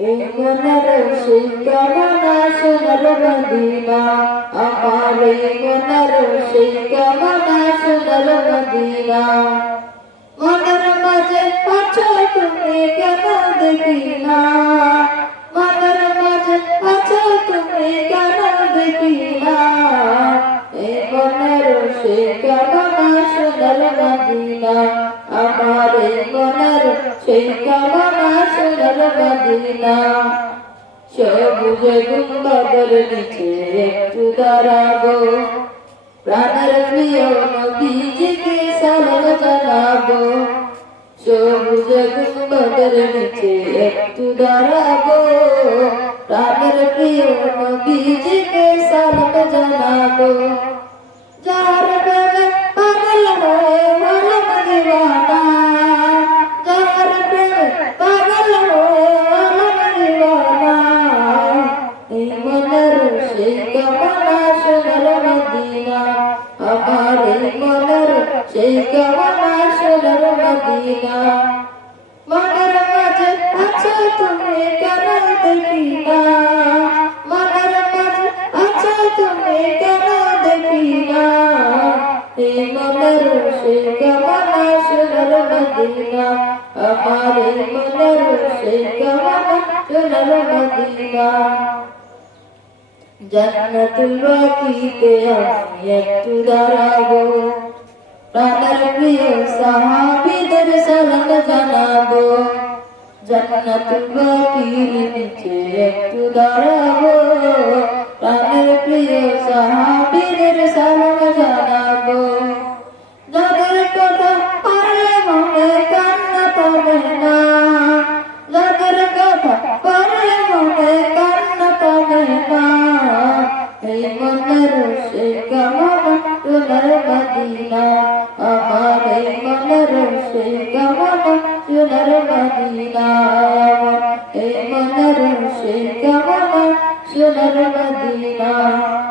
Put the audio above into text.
এই মনের সেই কামনা সোনার মদিনা, আমার এই মনের সেই কামনা সোনার মদিনা। মনের মাঝে আছো তুমি কেন দেখি না, মনের মাঝে আছো তুমি কেন দেখি না। এই মনের সেই কামনা সোনার মদিনা, আমার এই মনের সেই কামনা সোনার মদিনা। সবুজে গুম্বদের নিচে একটু দাঁড়াবো, প্রাণের প্রিয় নবীজিকে সালাম জানাবো। সবুজে গুম্বদের নিচে একটু দাঁড়াবো, প্রাণের প্রিয় নবীজিকে সালাম জানাবো। যার প্রেমে পাগল হয়ে হলাম দিওয়ানা, যার প্রেমে পাগল হয়ে হলাম দিওয়ানা। এই মনের সেই কামনা সোনার মদিনা, আমার এই মনের সেই কামনা সোনার মদিনা। মনের মাঝে আছো তুমি কেন দেখি না, মনের মাঝে আছো তুমি কেন দেখি না। এই মনের সেই কামনা সোনার মদিনা, আমার এই মনের সেই কামনা সোনার মদিনা। জান্নাতুল বাকিতে আমি একটু দাঁড়াবো, প্রাণের প্রিয় সাহাবীদের সালাম জানাবো। জান্নাতুল বাকির নিচে একটু দাঁড়াবো, প্রাণের প্রিয় সাহাবীদের সালাম জানাবো। যাদের কথা পড়লে মনে কান্না থামে না, যাদের কথা পড়লে মনে কান্না থামে না। এই মনের সেই কামনা সোনার মদিনা, আমার এই মনের সেই কামনা সোনার মদিনা। এই মনের সেই কামনা সোনার মদিনা।